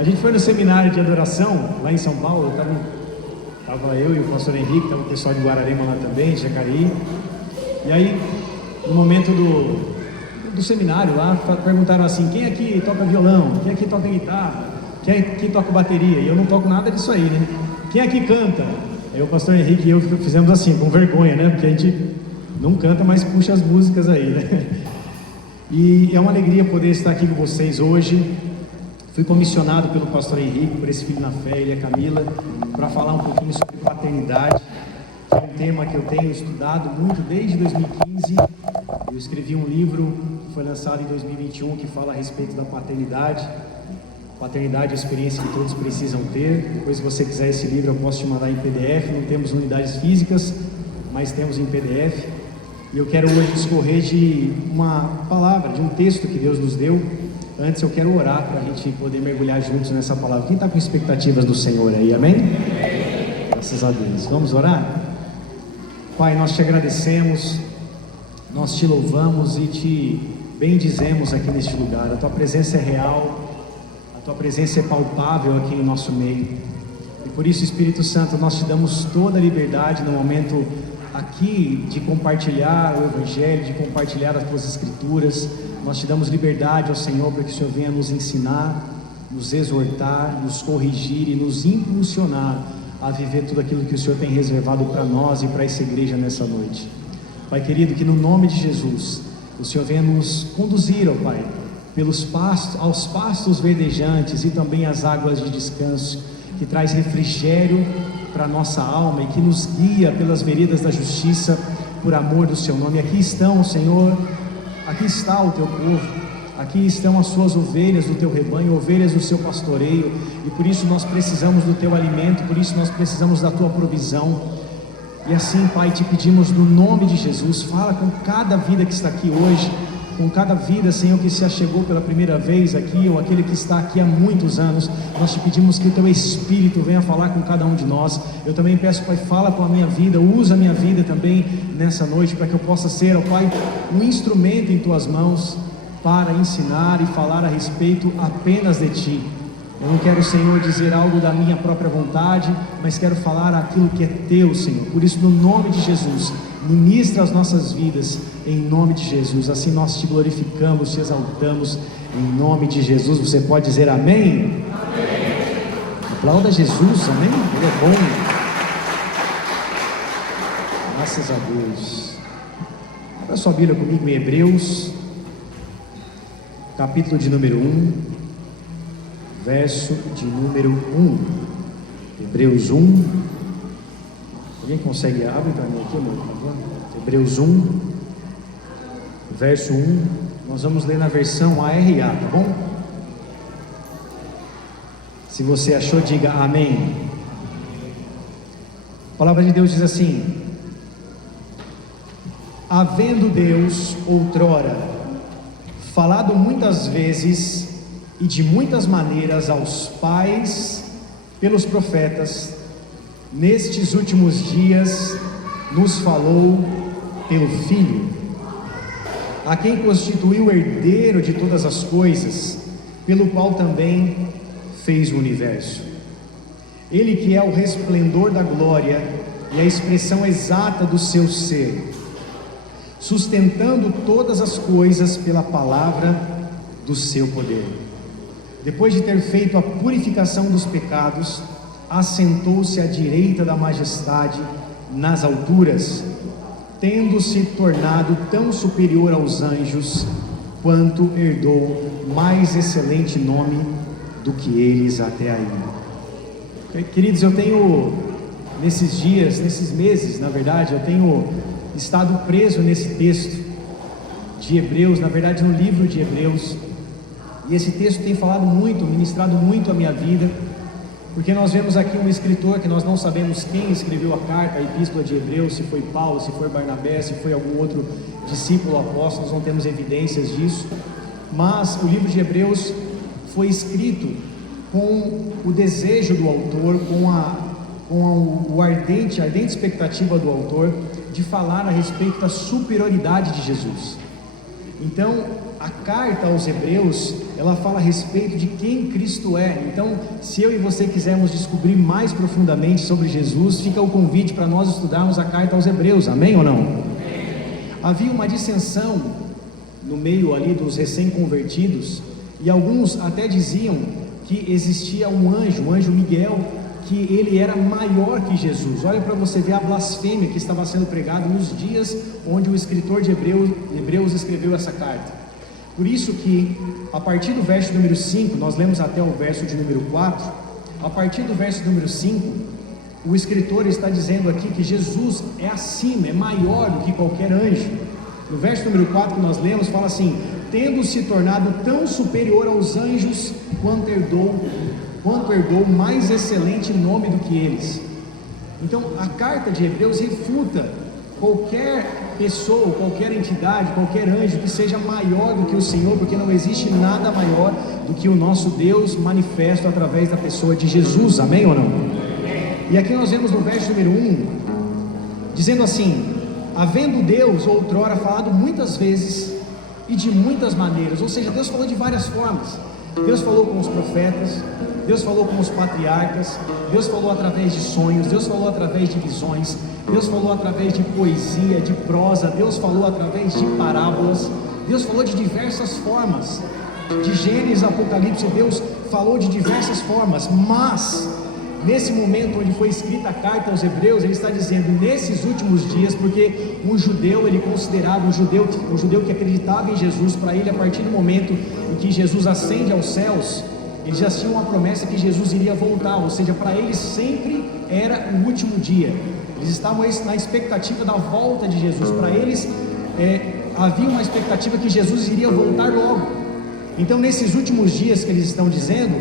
A gente foi no seminário de adoração lá em São Paulo, tava eu e o pastor Henrique, tava o pessoal de Guararema lá também, de Jacareí. E aí, no momento do seminário lá, perguntaram assim: quem aqui toca violão? Quem aqui toca guitarra? Quem aqui toca bateria? E eu não toco nada disso aí, né? Quem aqui canta? Aí o pastor Henrique e eu fizemos assim, com vergonha, né? Porque a gente não canta, mas puxa as músicas aí, né? E é uma alegria poder estar aqui com vocês hoje. Fui comissionado pelo pastor Henrique, por esse Filho na Fé, ele e a Camila, para falar um pouquinho sobre paternidade, que é um tema que eu tenho estudado muito desde 2015. Eu escrevi um livro que foi lançado em 2021 que fala a respeito da paternidade. Paternidade é a experiência que todos precisam ter. Depois, se você quiser esse livro, eu posso te mandar em PDF. Não temos unidades físicas, mas temos em PDF. E eu quero hoje discorrer de uma palavra, de um texto que Deus nos deu. Antes eu quero orar para a gente poder mergulhar juntos nessa palavra. Quem está com expectativas do Senhor aí, amém? Graças a Deus. Vamos orar? Pai, nós te agradecemos, nós te louvamos e te bendizemos aqui neste lugar. A tua presença é real, a tua presença é palpável aqui no nosso meio. E por isso, Espírito Santo, nós te damos toda a liberdade no momento aqui de compartilhar o Evangelho, de compartilhar as tuas Escrituras. Nós te damos liberdade ao Senhor para que o Senhor venha nos ensinar, nos exortar, nos corrigir e nos impulsionar a viver tudo aquilo que o Senhor tem reservado para nós e para essa igreja nessa noite. Pai querido, que no nome de Jesus o Senhor venha nos conduzir, ó Pai, pelos pastos, aos pastos verdejantes e também às águas de descanso, que traz refrigério para a nossa alma e que nos guia pelas veredas da justiça por amor do Seu nome. Aqui estão, Senhor, aqui está o Teu povo, aqui estão as Suas ovelhas do Teu rebanho, ovelhas do Seu pastoreio, e por isso nós precisamos do Teu alimento, por isso nós precisamos da Tua provisão. E assim, Pai, te pedimos no nome de Jesus, fala com cada vida que está aqui hoje, com cada vida, Senhor, que se achegou pela primeira vez aqui, ou aquele que está aqui há muitos anos. Nós te pedimos que o Teu Espírito venha falar com cada um de nós. Eu também peço, Pai, fala com a minha vida, usa a minha vida também nessa noite, para que eu possa ser, ó Pai, um instrumento em Tuas mãos, para ensinar e falar a respeito apenas de Ti. Eu não quero, Senhor, dizer algo da minha própria vontade, mas quero falar aquilo que é Teu, Senhor. Por isso, no nome de Jesus, ministra as nossas vidas, em nome de Jesus. Assim nós Te glorificamos, Te exaltamos, em nome de Jesus. Você pode dizer amém? Amém. Aplauda Jesus, amém? Ele é bom. Graças a Deus. Abra sua Bíblia comigo em Hebreus, capítulo de número 1, verso de número 1. Hebreus 1. Alguém consegue abrir para mim aqui, amor, por favor? Hebreus 1, verso 1. Nós vamos ler na versão ARA, tá bom? Se você achou, diga amém. A palavra de Deus diz assim: havendo Deus outrora falado muitas vezes e de muitas maneiras aos pais pelos profetas, nestes últimos dias nos falou pelo Filho, a quem constituiu herdeiro de todas as coisas, pelo qual também fez o universo. Ele que é o resplendor da glória e a expressão exata do seu ser, sustentando todas as coisas pela palavra do seu poder. Depois de ter feito a purificação dos pecados, assentou-se à direita da majestade nas alturas, tendo-se tornado tão superior aos anjos, quanto herdou mais excelente nome do que eles até aí. Queridos, eu tenho, nesses dias, nesses meses, na verdade, eu tenho estado preso nesse texto de Hebreus, na verdade no livro de Hebreus, e esse texto tem falado muito, ministrado muito a minha vida, porque nós vemos aqui um escritor que nós não sabemos quem escreveu a carta, a epístola de Hebreus, se foi Paulo, se foi Barnabé, se foi algum outro discípulo apóstolo, nós não temos evidências disso, mas o livro de Hebreus foi escrito com o desejo do autor, com a ardente expectativa do autor de falar a respeito da superioridade de Jesus. Então, a carta aos Hebreus, ela fala a respeito de quem Cristo é. Então, se eu e você quisermos descobrir mais profundamente sobre Jesus, fica o convite para nós estudarmos a carta aos Hebreus, amém ou não? Amém. Havia uma dissensão no meio ali dos recém-convertidos, e alguns até diziam que existia um anjo, o anjo Miguel, que ele era maior que Jesus. Olha para você ver a blasfêmia que estava sendo pregada nos dias onde o escritor de Hebreus escreveu essa carta. Por isso que, a partir do verso número 5, nós lemos até o verso de número 4, a partir do verso número 5, o escritor está dizendo aqui que Jesus é acima, é maior do que qualquer anjo. No verso número 4 que nós lemos, fala assim: tendo se tornado tão superior aos anjos, quanto herdou mais excelente nome do que eles. Então, a carta de Hebreus refuta qualquer pessoa, qualquer entidade, qualquer anjo que seja maior do que o Senhor, porque não existe nada maior do que o nosso Deus manifesto através da pessoa de Jesus, amém ou não? E aqui nós vemos no verso número 1, dizendo assim: havendo Deus outrora falado muitas vezes e de muitas maneiras, ou seja, Deus falou de várias formas. Deus falou com os profetas, Deus falou com os patriarcas, Deus falou através de sonhos, Deus falou através de visões, Deus falou através de poesia, de prosa, Deus falou através de parábolas, Deus falou de diversas formas. De Gênesis a Apocalipse, Deus falou de diversas formas, mas nesse momento onde foi escrita a carta aos Hebreus, ele está dizendo, nesses últimos dias, porque um judeu, ele considerava um judeu que acreditava em Jesus, para ele, a partir do momento em que Jesus ascende aos céus, eles já tinham uma promessa que Jesus iria voltar, ou seja, para eles sempre era o último dia. Eles estavam na expectativa da volta de Jesus. Para eles havia uma expectativa que Jesus iria voltar logo. Então, nesses últimos dias que eles estão dizendo,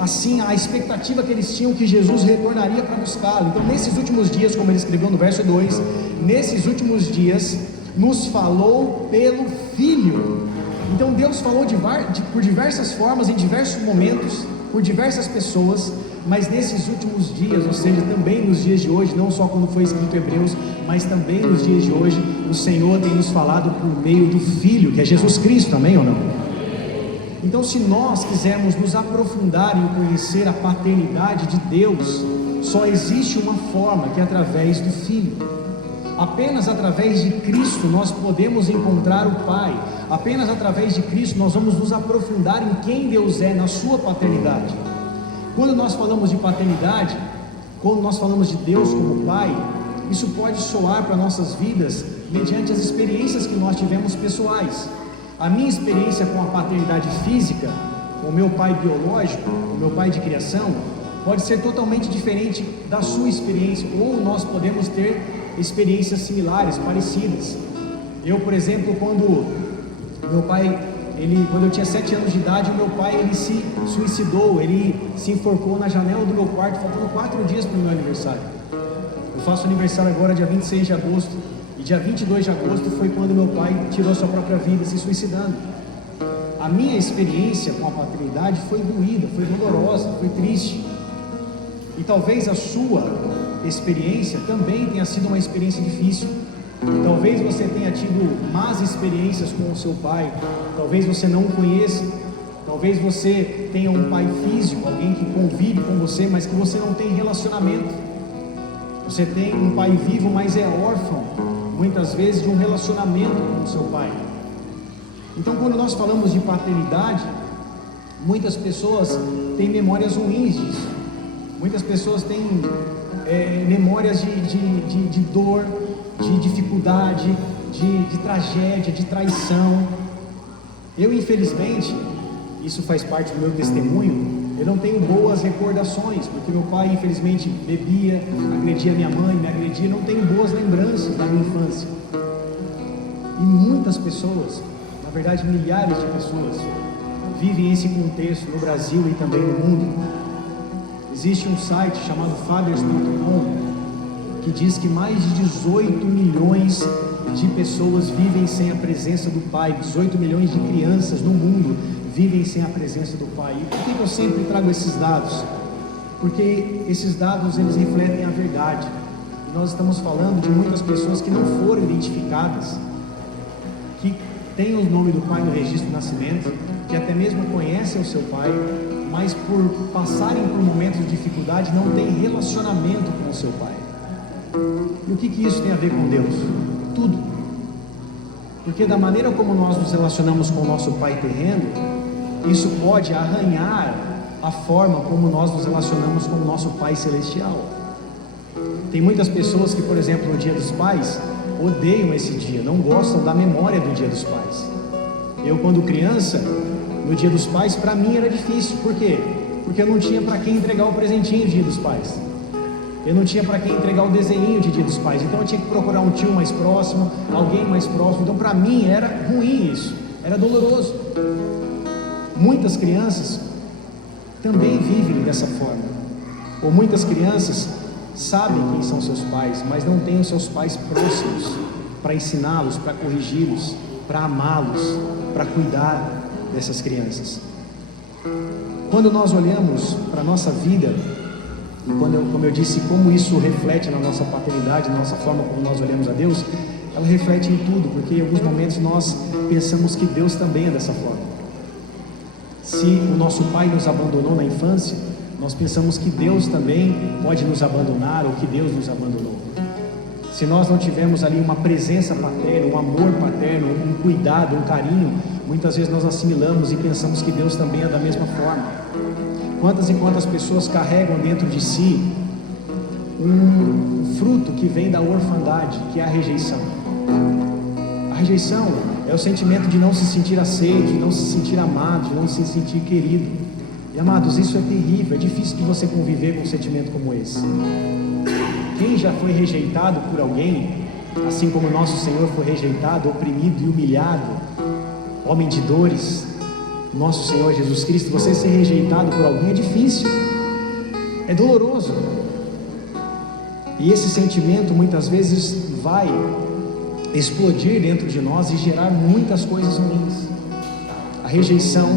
assim, a expectativa que eles tinham que Jesus retornaria para buscá-lo. Então, nesses últimos dias, como ele escreveu no verso 2, nesses últimos dias nos falou pelo Filho. Então Deus falou por diversas formas, em diversos momentos, por diversas pessoas, mas nesses últimos dias, ou seja, também nos dias de hoje, não só quando foi escrito Hebreus, mas também nos dias de hoje, o Senhor tem nos falado por meio do Filho, que é Jesus Cristo, amém ou não? Então, se nós quisermos nos aprofundar em conhecer a paternidade de Deus, só existe uma forma, que é através do Filho. Apenas através de Cristo nós podemos encontrar o Pai. Apenas através de Cristo nós vamos nos aprofundar em quem Deus é, na sua paternidade. Quando nós falamos de paternidade, quando nós falamos de Deus como Pai, isso pode soar para nossas vidas mediante as experiências que nós tivemos pessoais. A minha experiência com a paternidade física, com o meu pai biológico, o meu pai de criação, pode ser totalmente diferente da sua experiência, ou nós podemos ter experiências similares, parecidas. Eu, por exemplo, quando eu tinha 7 anos de idade, o meu pai, ele se suicidou, ele se enforcou na janela do meu quarto, faltando 4 dias para o meu aniversário. Eu faço aniversário agora dia 26 de agosto, e dia 22 de agosto foi quando meu pai tirou sua própria vida, se suicidando. A minha experiência com a paternidade foi doída, foi dolorosa, foi triste. E talvez a sua experiência também tenha sido uma experiência difícil. Talvez você tenha tido más experiências com o seu pai, talvez você não o conheça, talvez você tenha um pai físico, alguém que convive com você, mas que você não tem relacionamento. Você tem um pai vivo, mas é órfão, muitas vezes, de um relacionamento com o seu pai. Então, quando nós falamos de paternidade, muitas pessoas têm memórias ruins disso. Muitas pessoas têm memórias de dor, de dificuldade, de tragédia, de traição. Eu, infelizmente, isso faz parte do meu testemunho, eu não tenho boas recordações, porque meu pai, infelizmente, bebia, agredia minha mãe, me agredia, não tenho boas lembranças da minha infância. E muitas pessoas, na verdade milhares de pessoas, vivem esse contexto no Brasil e também no mundo. Existe um site chamado fathers.com que diz que mais de 18 milhões de pessoas vivem sem a presença do pai, 18 milhões de crianças no mundo vivem sem a presença do pai. E por que eu sempre trago esses dados? Porque esses dados, eles refletem a verdade. E nós estamos falando de muitas pessoas que não foram identificadas, que têm o nome do pai no registro de nascimento, que até mesmo conhecem o seu pai, mas por passarem por momentos de dificuldade não têm relacionamento com o seu pai. E o que isso tem a ver com Deus? Tudo. Porque da maneira como nós nos relacionamos com o nosso pai terreno, isso pode arranhar a forma como nós nos relacionamos com o nosso pai celestial. Tem muitas pessoas que, por exemplo, no Dia dos Pais, odeiam esse dia, não gostam da memória do Dia dos Pais. Eu, quando criança, no Dia dos Pais, para mim era difícil. Por quê? Porque eu não tinha para quem entregar o presentinho de Dia dos Pais. Eu não tinha para quem entregar o desenho de Dia dos Pais. Então eu tinha que procurar um tio mais próximo, alguém mais próximo. Então para mim era ruim isso, era doloroso. Muitas crianças também vivem dessa forma. Ou muitas crianças sabem quem são seus pais, mas não têm os seus pais próximos para ensiná-los, para corrigi-los, para amá-los, para cuidar dessas crianças. Quando nós olhamos para a nossa vida, e como eu disse, como isso reflete na nossa paternidade, na nossa forma como nós olhamos a Deus, ela reflete em tudo, porque em alguns momentos nós pensamos que Deus também é dessa forma. Se o nosso pai nos abandonou na infância, nós pensamos que Deus também pode nos abandonar, ou que Deus nos abandonou. Se nós não tivermos ali uma presença paterna, um amor paterno, um cuidado, um carinho, muitas vezes nós assimilamos e pensamos que Deus também é da mesma forma. Quantas e quantas pessoas carregam dentro de si um fruto que vem da orfandade, que é a rejeição. A rejeição é o sentimento de não se sentir aceito, de não se sentir amado, de não se sentir querido. E amados, isso é terrível, é difícil de você conviver com um sentimento como esse. Quem já foi rejeitado por alguém, assim como nosso Senhor foi rejeitado, oprimido e humilhado, homem de dores, nosso Senhor Jesus Cristo, você ser rejeitado por alguém é difícil, é doloroso. E esse sentimento muitas vezes vai explodir dentro de nós e gerar muitas coisas ruins. A rejeição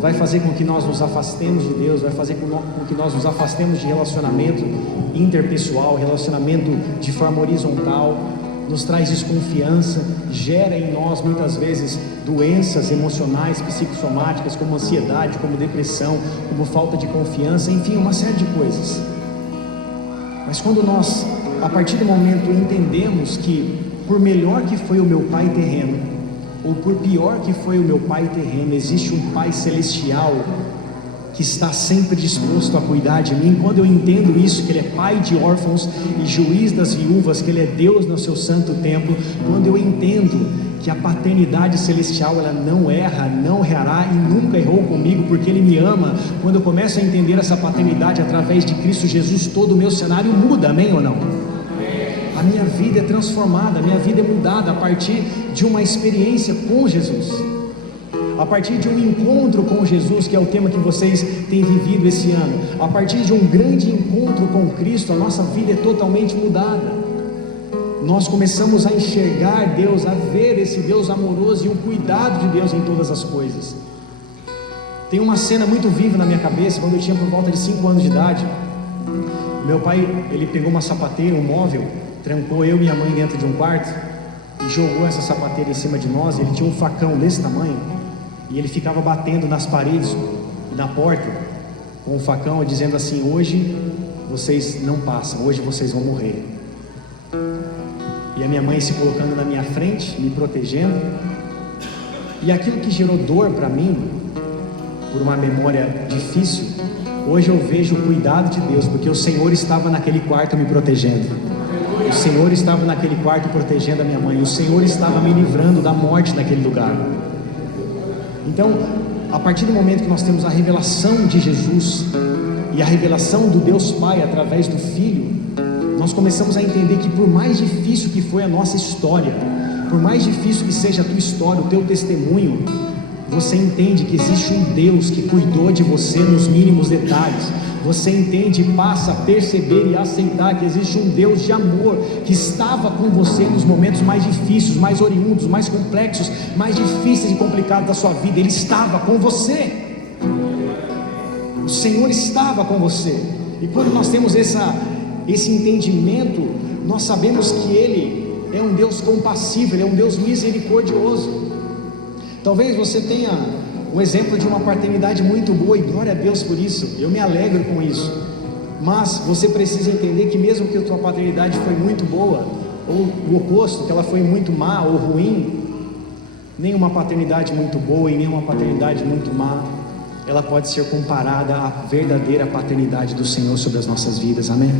vai fazer com que nós nos afastemos de Deus, vai fazer com que nós nos afastemos de relacionamento interpessoal, relacionamento de forma horizontal, nos traz desconfiança, gera em nós muitas vezes doenças emocionais, psicossomáticas, como ansiedade, como depressão, como falta de confiança, enfim, uma série de coisas. Mas quando nós, a partir do momento, entendemos que por melhor que foi o meu pai terreno, ou por pior que foi o meu pai terreno, existe um pai celestial que está sempre disposto a cuidar de mim. Quando eu entendo isso, que Ele é pai de órfãos e juiz das viúvas, que Ele é Deus no seu santo templo, quando eu entendo que a paternidade celestial, ela não erra, não errará e nunca errou comigo, porque Ele me ama, quando eu começo a entender essa paternidade através de Cristo Jesus, todo o meu cenário muda, amém ou não? A minha vida é transformada, a minha vida é mudada a partir de uma experiência com Jesus, a partir de um encontro com Jesus, que é o tema que vocês têm vivido esse ano. A partir de um grande encontro com Cristo, a nossa vida é totalmente mudada. Nós começamos a enxergar Deus, a ver esse Deus amoroso e o cuidado de Deus em todas as coisas. Tem uma cena muito viva na minha cabeça, quando eu tinha por volta de 5 anos de idade. Meu pai, ele pegou uma sapateira, um móvel, trancou eu e minha mãe dentro de um quarto e jogou essa sapateira em cima de nós. Ele tinha um facão desse tamanho e ele ficava batendo nas paredes e na porta com o facão, dizendo assim: hoje vocês não passam, hoje vocês vão morrer. E a minha mãe se colocando na minha frente, me protegendo. E aquilo que gerou dor para mim, por uma memória difícil, hoje eu vejo o cuidado de Deus, porque o Senhor estava naquele quarto me protegendo. O Senhor estava naquele quarto protegendo a minha mãe. O Senhor estava me livrando da morte naquele lugar. Então, a partir do momento que nós temos a revelação de Jesus e a revelação do Deus Pai através do Filho, nós começamos a entender que por mais difícil que foi a nossa história, por mais difícil que seja a tua história, o teu testemunho, você entende que existe um Deus que cuidou de você nos mínimos detalhes. Você entende e passa a perceber e aceitar que existe um Deus de amor que estava com você nos momentos mais difíceis, mais oriundos, mais complexos, mais difíceis e complicados da sua vida. Ele estava com você. O Senhor estava com você. E quando nós temos esse entendimento, nós sabemos que Ele é um Deus compassivo, Ele é um Deus misericordioso. Talvez você tenha um exemplo de uma paternidade muito boa, e glória a Deus por isso, eu me alegro com isso. Mas você precisa entender que mesmo que a tua paternidade foi muito boa, ou o oposto, que ela foi muito má ou ruim, nenhuma paternidade muito boa e nenhuma paternidade muito má, ela pode ser comparada à verdadeira paternidade do Senhor sobre as nossas vidas, amém?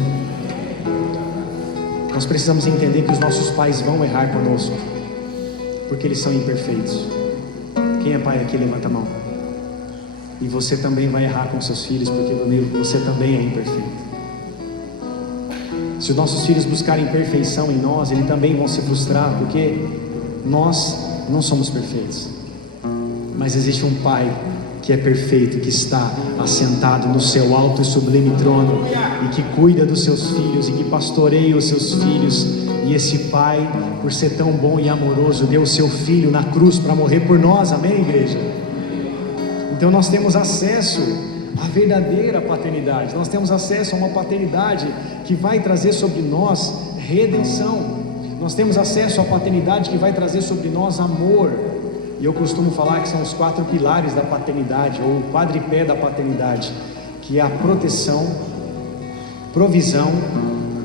Nós precisamos entender que os nossos pais vão errar conosco, porque eles são imperfeitos. Quem é pai aqui, levanta a mão. E você também vai errar com seus filhos, porque você também é imperfeito. Se os nossos filhos buscarem perfeição em nós, eles também vão se frustrar, porque nós não somos perfeitos. Mas existe um pai que é perfeito, que está assentado no seu alto e sublime trono, e que cuida dos seus filhos, e que pastoreia os seus filhos. E esse pai, por ser tão bom e amoroso, deu o seu filho na cruz para morrer por nós, amém, igreja? Então nós temos acesso à verdadeira paternidade, nós temos acesso a uma paternidade que vai trazer sobre nós redenção, nós temos acesso à paternidade que vai trazer sobre nós amor. E eu costumo falar que são os 4 pilares da paternidade, ou o quadripé da paternidade, que é a proteção, provisão,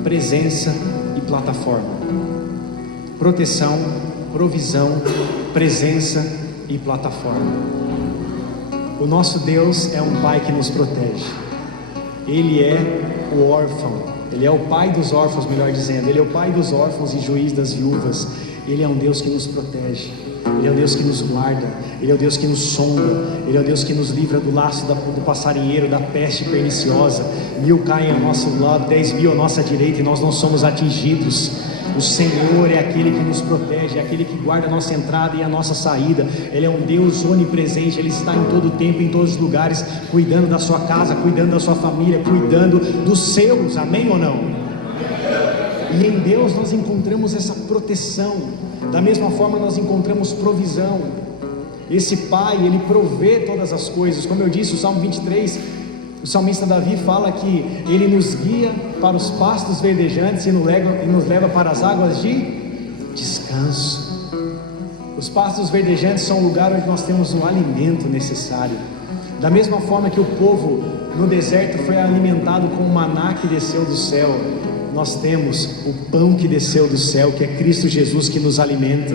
presença e plataforma. Proteção, provisão, presença e plataforma. O nosso Deus é um pai que nos protege. Ele é o órfão, Ele é o pai dos órfãos, melhor dizendo. Ele é o pai dos órfãos e juiz das viúvas. Ele é um Deus que nos protege, Ele é o Deus que nos guarda, Ele é o Deus que nos sonda, Ele é o Deus que nos livra do laço do passarinheiro, da peste perniciosa. 1000 caem ao nosso lado, 10.000 à nossa direita, e nós não somos atingidos. O Senhor é aquele que nos protege, é aquele que guarda a nossa entrada e a nossa saída. Ele é um Deus onipresente, Ele está em todo tempo, em todos os lugares, cuidando da sua casa, cuidando da sua família, cuidando dos seus, amém ou não? E em Deus nós encontramos essa proteção. Da mesma forma nós encontramos provisão. Esse Pai, Ele provê todas as coisas. Como eu disse, o Salmo 23, o salmista Davi fala que Ele nos guia para os pastos verdejantes e nos leva para as águas de descanso. Os pastos verdejantes são o lugar onde nós temos o alimento necessário. Da mesma forma que o povo no deserto foi alimentado com o maná que desceu do céu, nós temos o pão que desceu do céu, que é Cristo Jesus, que nos alimenta.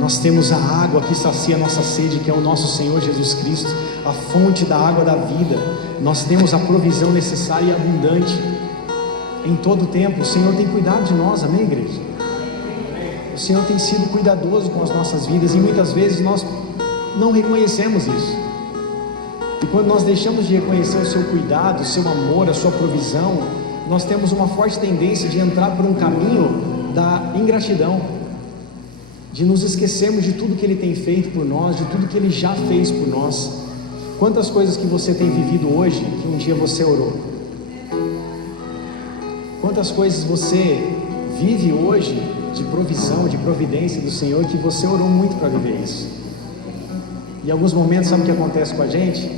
Nós temos a água que sacia a nossa sede, que é o nosso Senhor Jesus Cristo, a fonte da água da vida. Nós temos a provisão necessária e abundante em todo o tempo. O Senhor tem cuidado de nós, amém, igreja? O Senhor tem sido cuidadoso com as nossas vidas, e muitas vezes nós não reconhecemos isso. E quando nós deixamos de reconhecer o seu cuidado, o seu amor, a sua provisão, nós temos uma forte tendência de entrar por um caminho da ingratidão, de nos esquecermos de tudo que Ele tem feito por nós, de tudo que Ele já fez por nós. Quantas coisas que você tem vivido hoje, que um dia você orou? Quantas coisas você vive hoje de provisão, de providência do Senhor, que você orou muito para viver isso? Em alguns momentos, sabe o que acontece com a gente?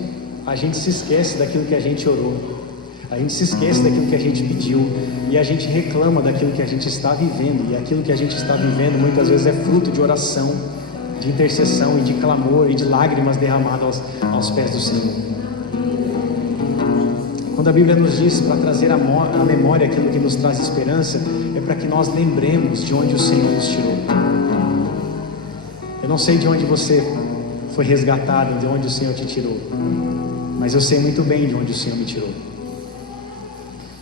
A gente se esquece daquilo que a gente orou, a gente se esquece daquilo que a gente pediu, e a gente reclama daquilo que a gente está vivendo. E aquilo que a gente está vivendo muitas vezes é fruto de oração, de intercessão e de clamor e de lágrimas derramadas aos pés do Senhor. Quando a Bíblia nos diz para trazer à memória aquilo que nos traz esperança, é para que nós lembremos de onde o Senhor nos tirou. Eu não sei de onde você foi resgatado, de onde o Senhor te tirou, mas eu sei muito bem de onde o Senhor me tirou.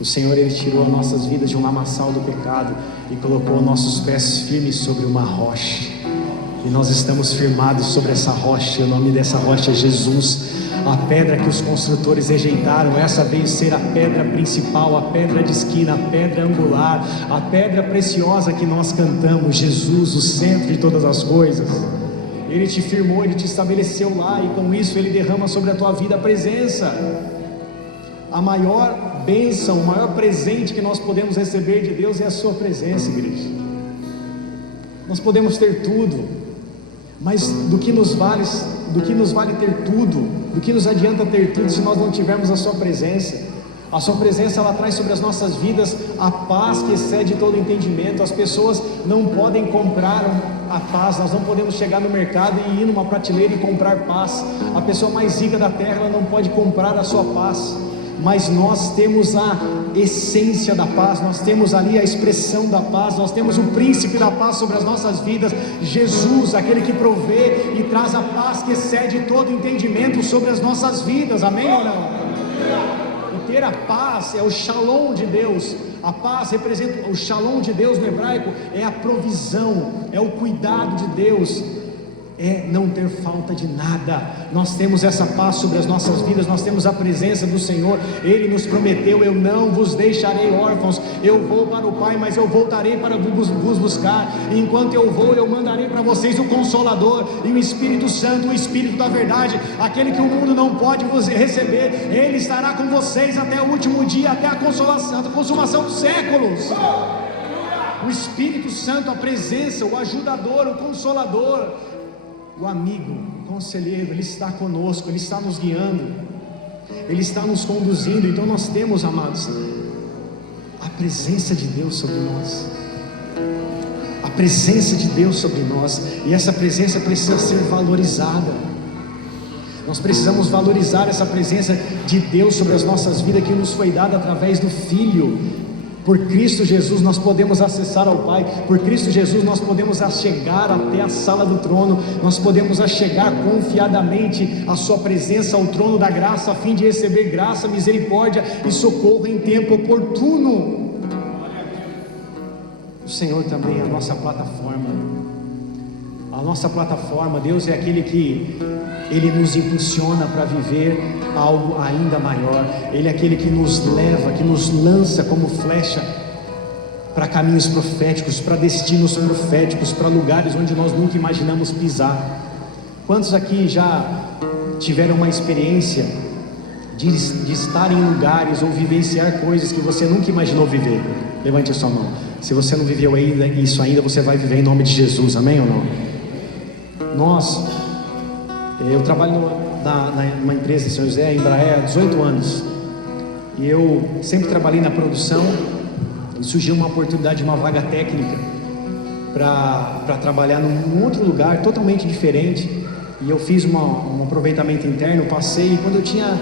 O Senhor, Ele tirou as nossas vidas de um lamaçal do pecado e colocou nossos pés firmes sobre uma rocha, e nós estamos firmados sobre essa rocha. E o nome dessa rocha é Jesus. A pedra que os construtores rejeitaram, essa veio ser a pedra principal, a pedra de esquina, a pedra angular, a pedra preciosa que nós cantamos. Jesus, o centro de todas as coisas. Ele te firmou, Ele te estabeleceu lá, e com isso Ele derrama sobre a tua vida a presença. A maior bênção, o maior presente que nós podemos receber de Deus é a sua presença, igreja. Nós podemos ter tudo, mas do que nos vale ter tudo, do que nos adianta ter tudo se nós não tivermos a sua presença? A sua presença, ela traz sobre as nossas vidas a paz que excede todo entendimento. As pessoas não podem comprar a paz. Nós não podemos chegar no mercado e ir numa prateleira e comprar paz. A pessoa mais rica da terra, ela não pode comprar a sua paz, mas nós temos a essência da paz, nós temos ali a expressão da paz, nós temos o príncipe da paz sobre as nossas vidas, Jesus, aquele que provê e traz a paz que excede todo entendimento sobre as nossas vidas, amém ou não? E ter a paz é o shalom de Deus. A paz representa o shalom de Deus no hebraico, é a provisão, é o cuidado de Deus, é não ter falta de nada. Nós temos essa paz sobre as nossas vidas, nós temos a presença do Senhor. Ele nos prometeu: eu não vos deixarei órfãos, eu vou para o Pai, mas eu voltarei para vos buscar. E enquanto eu vou, eu mandarei para vocês o Consolador e o Espírito Santo, o Espírito da verdade, aquele que o mundo não pode vos receber. Ele estará com vocês até o último dia, até a consumação dos séculos. O Espírito Santo, a presença, o ajudador, o consolador, o amigo, o conselheiro, Ele está conosco, Ele está nos guiando, Ele está nos conduzindo. Então nós temos, amados, a presença de Deus sobre nós, a presença de Deus sobre nós, e essa presença precisa ser valorizada. Nós precisamos valorizar essa presença de Deus sobre as nossas vidas, que nos foi dada através do Filho. Por Cristo Jesus nós podemos acessar ao Pai, por Cristo Jesus nós podemos achegar até a sala do trono, nós podemos achegar confiadamente a sua presença, ao trono da graça, a fim de receber graça, misericórdia e socorro em tempo oportuno. O Senhor também é a nossa plataforma. A nossa plataforma, Deus é aquele que Ele nos impulsiona para viver algo ainda maior. Ele é aquele que nos leva, que nos lança como flecha para caminhos proféticos, para destinos proféticos, para lugares onde nós nunca imaginamos pisar. Quantos aqui já tiveram uma experiência de estar em lugares ou vivenciar coisas que você nunca imaginou viver? Levante a sua mão. Se você não viveu isso ainda, você vai viver em nome de Jesus, amém ou não? Eu trabalho numa empresa em São José, Embraer, há 18 anos, e eu sempre trabalhei na produção, e surgiu uma oportunidade, uma vaga técnica, para trabalhar num outro lugar, totalmente diferente, e eu fiz um aproveitamento interno, passei, e quando eu tinha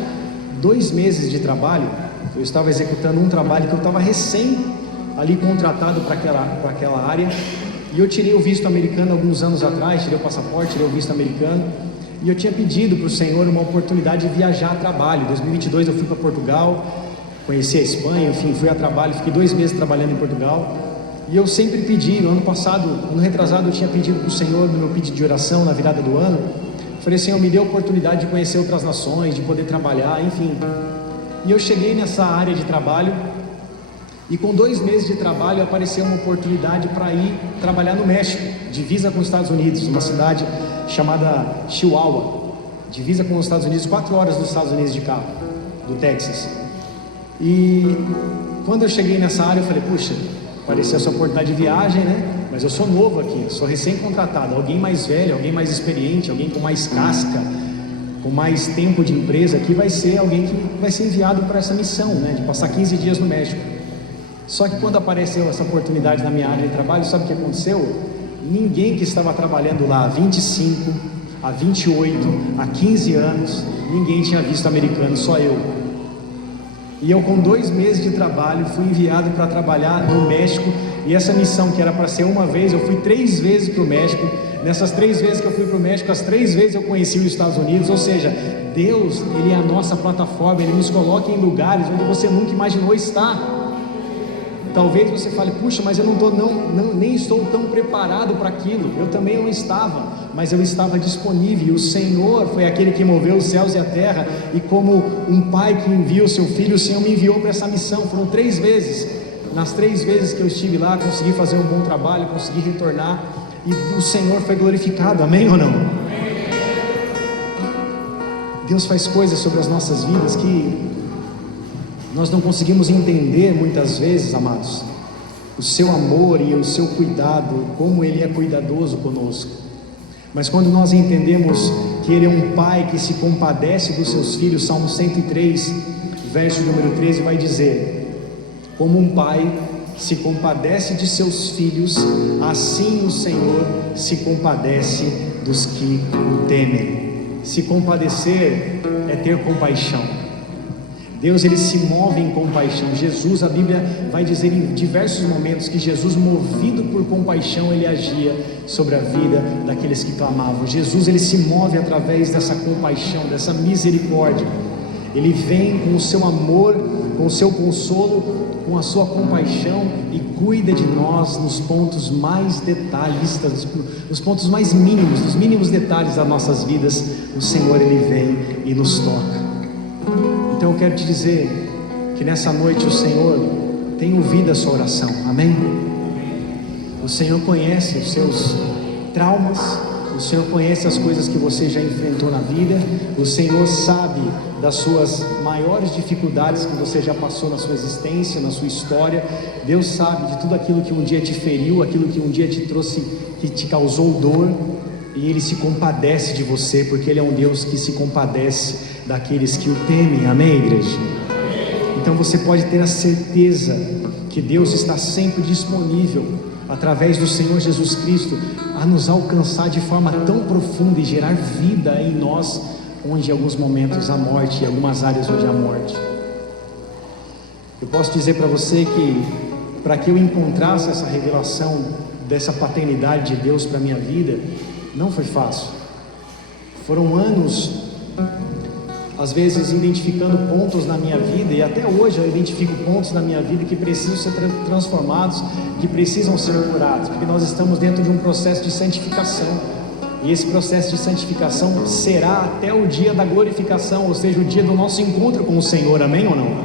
2 meses de trabalho, eu estava executando um trabalho que eu estava recém ali contratado para aquela área, e eu tirei o visto americano alguns anos atrás, tirei o passaporte, tirei o visto americano, e eu tinha pedido para o Senhor uma oportunidade de viajar a trabalho. Em 2022 eu fui para Portugal, conheci a Espanha, enfim, fui a trabalho, fiquei 2 meses trabalhando em Portugal, e eu sempre pedi, no ano retrasado eu tinha pedido para o Senhor, no meu pedido de oração, na virada do ano, falei: Senhor, me dê a oportunidade de conhecer outras nações, de poder trabalhar, enfim, e eu cheguei nessa área de trabalho, e com 2 meses de trabalho apareceu uma oportunidade para ir trabalhar no México, divisa com os Estados Unidos, uma cidade chamada Chihuahua, divisa com os Estados Unidos, 4 horas dos Estados Unidos de carro, do Texas. E quando eu cheguei nessa área eu falei: puxa, apareceu essa oportunidade de viagem, né? Mas eu sou novo aqui, sou recém-contratado. Alguém mais velho, alguém mais experiente, alguém com mais casca, com mais tempo de empresa aqui, vai ser alguém que vai ser enviado para essa missão, né? De passar 15 dias no México. Só que quando apareceu essa oportunidade na minha área de trabalho, sabe o que aconteceu? Ninguém que estava trabalhando lá há 25, há 28, há 15 anos, ninguém tinha visto americano, só eu. E eu, com 2 meses de trabalho, fui enviado para trabalhar no México, e essa missão que era para ser uma vez, eu fui 3 vezes para o México. Nessas 3 vezes que eu fui para o México, as 3 vezes eu conheci os Estados Unidos. Ou seja, Deus, Ele é a nossa plataforma, Ele nos coloca em lugares onde você nunca imaginou estar. Talvez você fale: puxa, mas eu nem estou tão preparado para aquilo. Eu também não estava, mas eu estava disponível, e o Senhor foi aquele que moveu os céus e a terra, e como um pai que envia o seu filho, o Senhor me enviou para essa missão. Foram 3 vezes, nas 3 vezes que eu estive lá, consegui fazer um bom trabalho, consegui retornar, e o Senhor foi glorificado, amém ou não? Deus faz coisas sobre as nossas vidas que nós não conseguimos entender muitas vezes, amados, o seu amor e o seu cuidado, como Ele é cuidadoso conosco. Mas quando nós entendemos que Ele é um Pai que se compadece dos seus filhos, Salmo 103, verso número 13 vai dizer: como um pai se compadece de seus filhos, assim o Senhor se compadece dos que o temem. Se compadecer é ter compaixão. Deus, ele se move em compaixão. Jesus, a Bíblia vai dizer em diversos momentos que Jesus, movido por compaixão, ele agia sobre a vida daqueles que clamavam. Jesus, ele se move através dessa compaixão, dessa misericórdia. Ele vem com o seu amor, com o seu consolo, com a sua compaixão e cuida de nós nos pontos mais detalhistas, nos pontos mais mínimos, nos mínimos detalhes das nossas vidas. O Senhor, ele vem e nos toca. Então eu quero te dizer que nessa noite o Senhor tem ouvido a sua oração, amém? O Senhor conhece os seus traumas, o Senhor conhece as coisas que você já enfrentou na vida, o Senhor sabe das suas maiores dificuldades que você já passou na sua existência, na sua história. Deus sabe de tudo aquilo que um dia te feriu, aquilo que um dia te trouxe, que te causou dor, e Ele se compadece de você, porque Ele é um Deus que se compadece daqueles que o temem, amém, igreja? Então você pode ter a certeza que Deus está sempre disponível, através do Senhor Jesus Cristo, a nos alcançar de forma tão profunda e gerar vida em nós, onde em alguns momentos há morte, em algumas áreas onde há morte. Eu posso dizer para você que, para que eu encontrasse essa revelação dessa paternidade de Deus para a minha vida, não foi fácil. Foram anos, às vezes identificando pontos na minha vida, e até hoje eu identifico pontos na minha vida que precisam ser transformados, que precisam ser curados, porque nós estamos dentro de um processo de santificação, e esse processo de santificação será até o dia da glorificação, ou seja, o dia do nosso encontro com o Senhor, amém ou não?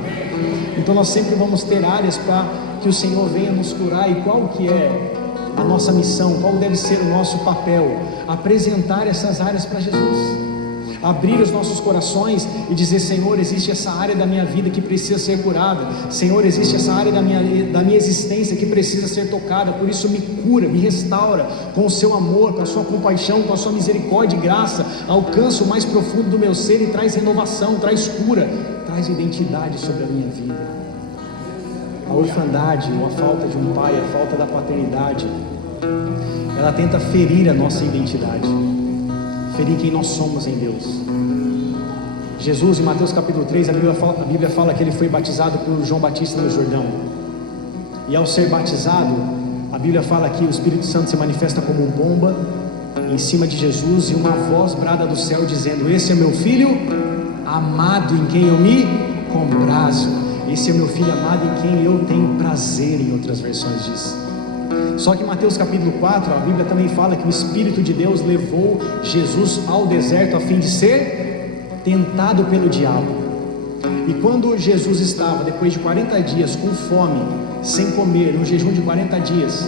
Então nós sempre vamos ter áreas para que o Senhor venha nos curar. E qual que é a nossa missão? Qual deve ser o nosso papel? Apresentar essas áreas para Jesus, abrir os nossos corações e dizer: Senhor, existe essa área da minha vida que precisa ser curada. Senhor, existe essa área da minha existência que precisa ser tocada. Por isso me cura, me restaura com o seu amor, com a sua compaixão, com a sua misericórdia e graça. Alcança o mais profundo do meu ser e traz renovação, traz cura, traz identidade sobre a minha vida. A orfandade, ou a falta de um pai, a falta da paternidade, ela tenta ferir a nossa identidade, ferir quem nós somos em Deus. Jesus, em Mateus capítulo 3, a Bíblia fala que ele foi batizado por João Batista no Jordão, e ao ser batizado, a Bíblia fala que o Espírito Santo se manifesta como uma pomba em cima de Jesus, e uma voz brada do céu dizendo: esse é meu filho amado, em quem eu me comprazo. Esse é meu filho amado, em quem eu tenho prazer, em outras versões diz. Só que em Mateus capítulo 4, a Bíblia também fala que o Espírito de Deus levou Jesus ao deserto a fim de ser tentado pelo diabo. E quando Jesus estava, depois de 40 dias, com fome, sem comer, no jejum de 40 dias,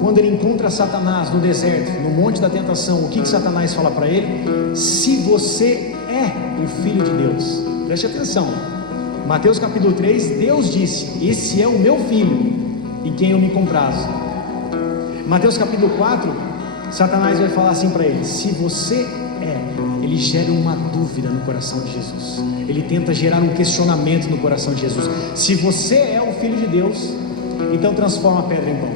quando ele encontra Satanás no deserto, no monte da tentação, o que Satanás fala para ele? Se você é o Filho de Deus. Preste atenção, Mateus capítulo 3, Deus disse: esse é o meu filho, em quem eu me comprazo. Mateus capítulo 4, Satanás vai falar assim para ele: se você é, ele gera uma dúvida no coração de Jesus, ele tenta gerar um questionamento no coração de Jesus. Se você é o Filho de Deus, então transforma a pedra em pão.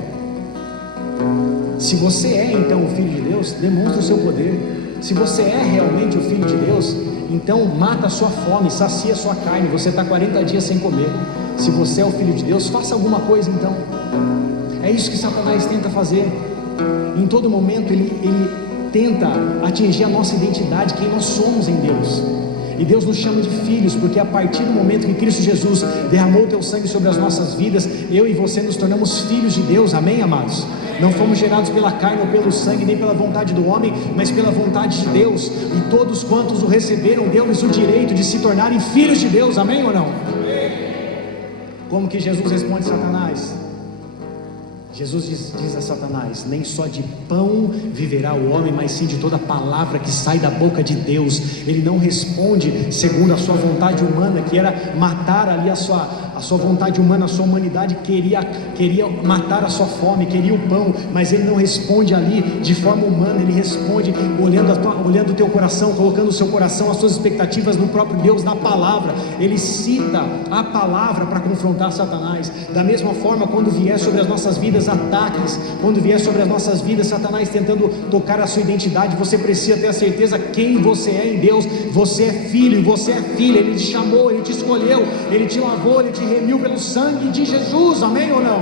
Se você é então o Filho de Deus, demonstra o seu poder. Se você é realmente o Filho de Deus, então mata a sua fome, sacia a sua carne. Você está 40 dias sem comer. Se você é o Filho de Deus, faça alguma coisa então. É isso que Satanás tenta fazer. Em todo momento ele tenta atingir a nossa identidade, quem nós somos em Deus. E Deus nos chama de filhos, porque a partir do momento que Cristo Jesus derramou o teu sangue sobre as nossas vidas, eu e você nos tornamos filhos de Deus, amém, amados? Não fomos gerados pela carne ou pelo sangue, nem pela vontade do homem, mas pela vontade de Deus. E todos quantos o receberam, deu-lhes o direito de se tornarem filhos de Deus, amém ou não? Como que Jesus responde a Satanás? Jesus diz a Satanás: nem só de pão viverá o homem, mas sim de toda palavra que sai da boca de Deus. Ele não responde segundo a sua vontade humana, que era matar ali a a sua vontade humana, a sua humanidade queria matar a sua fome, queria o pão, mas Ele não responde ali de forma humana, Ele responde olhando o teu coração, colocando o seu coração, as suas expectativas no próprio Deus, na palavra. Ele cita a palavra para confrontar Satanás. Da mesma forma, quando vier sobre as nossas vidas ataques, quando vier sobre as nossas vidas Satanás tentando tocar a sua identidade, você precisa ter a certeza quem você é em Deus. Você é filho, você é filha. Ele te chamou, Ele te escolheu, Ele te lavou, Ele te remiu pelo sangue de Jesus, amém ou não?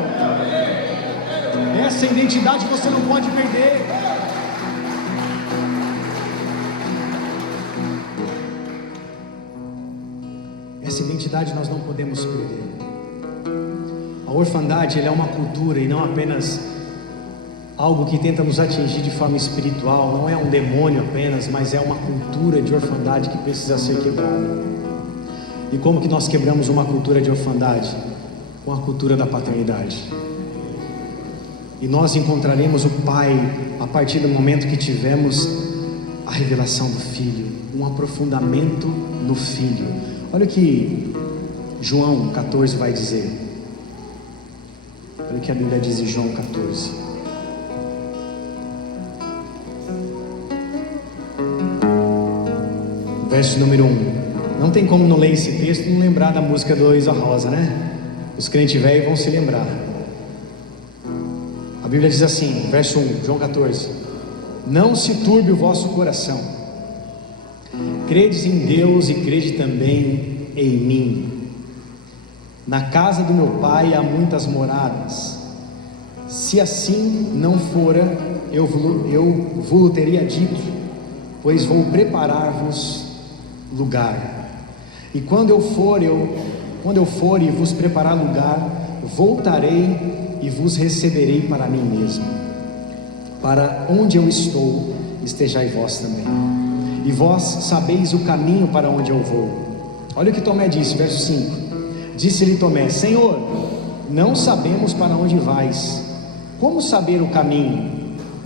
Essa identidade você não pode perder. Essa identidade nós não podemos perder. A orfandade, ela é uma cultura e não apenas algo que tenta nos atingir de forma espiritual. Não é um demônio apenas, mas é uma cultura de orfandade que precisa ser quebrada. E como que nós quebramos uma cultura de orfandade? Com a cultura da paternidade. E nós encontraremos o Pai a partir do momento que tivermos a revelação do Filho, um aprofundamento no Filho. Olha o que João 14 vai dizer. Olha o que a Bíblia diz em João 14. Verso número 1. Não tem como não ler esse texto e não lembrar da música do Luísa Rosa, né? Os crentes velhos vão se lembrar. A Bíblia diz assim, verso 1, João 14: não se turbe o vosso coração, credes em Deus e crede também em mim. Na casa do meu Pai há muitas moradas. Se assim não fora, eu vos teria dito, pois vou preparar-vos lugar. E quando eu for e vos preparar lugar, voltarei e vos receberei para mim mesmo, para onde eu estou, estejai vós também, e vós sabeis o caminho para onde eu vou. Olha o que Tomé disse, verso 5. Disse-lhe Tomé: Senhor, não sabemos para onde vais, como saber o caminho?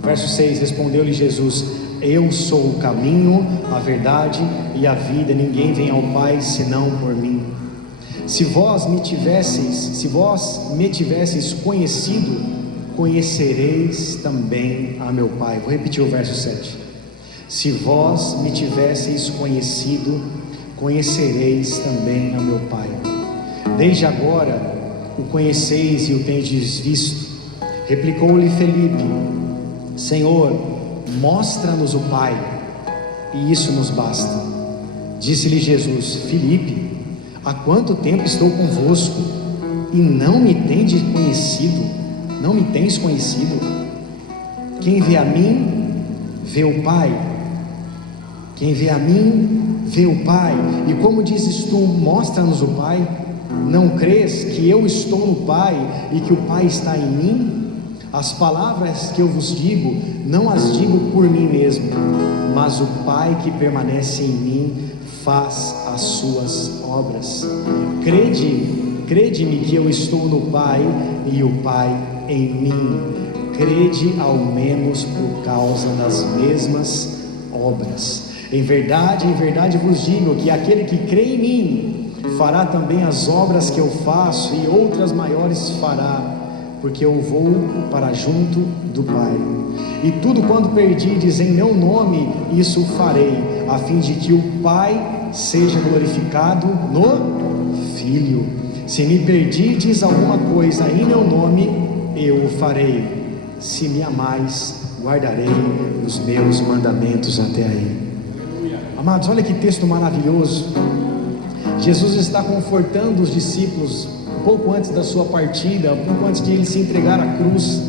Verso 6, respondeu-lhe Jesus: eu sou o caminho, a verdade e a vida, ninguém vem ao Pai senão por mim. Se vós me tivesseis conhecido, conhecereis também a meu Pai. Vou repetir o verso 7. Se vós me tivesseis conhecido, conhecereis também a meu Pai. Desde agora o conheceis e o tendes visto. Replicou-lhe Felipe: Senhor, mostra-nos o Pai, e isso nos basta. Disse-lhe Jesus: Filipe, há quanto tempo estou convosco, e não me tendes conhecido? Não me tens conhecido? Quem vê a mim, vê o Pai. Quem vê a mim, vê o Pai. E como dizes tu, mostra-nos o Pai? Não crês que eu estou no Pai, e que o Pai está em mim? As palavras que eu vos digo, não as digo por mim mesmo, mas o Pai que permanece em mim faz as suas obras. Crede-me que eu estou no Pai e o Pai em mim. Crede ao menos por causa das mesmas obras. Em verdade vos digo que aquele que crê em mim fará também as obras que eu faço, e outras maiores fará, porque eu vou para junto do Pai. E tudo quanto perdides em meu nome, isso farei, a fim de que o Pai seja glorificado no Filho. Se me perdides alguma coisa em meu nome, eu o farei. Se me amais, guardarei os meus mandamentos até aí. Amados, olha que texto maravilhoso. Jesus está confortando os discípulos pouco antes da sua partida, pouco antes de ele se entregar à cruz.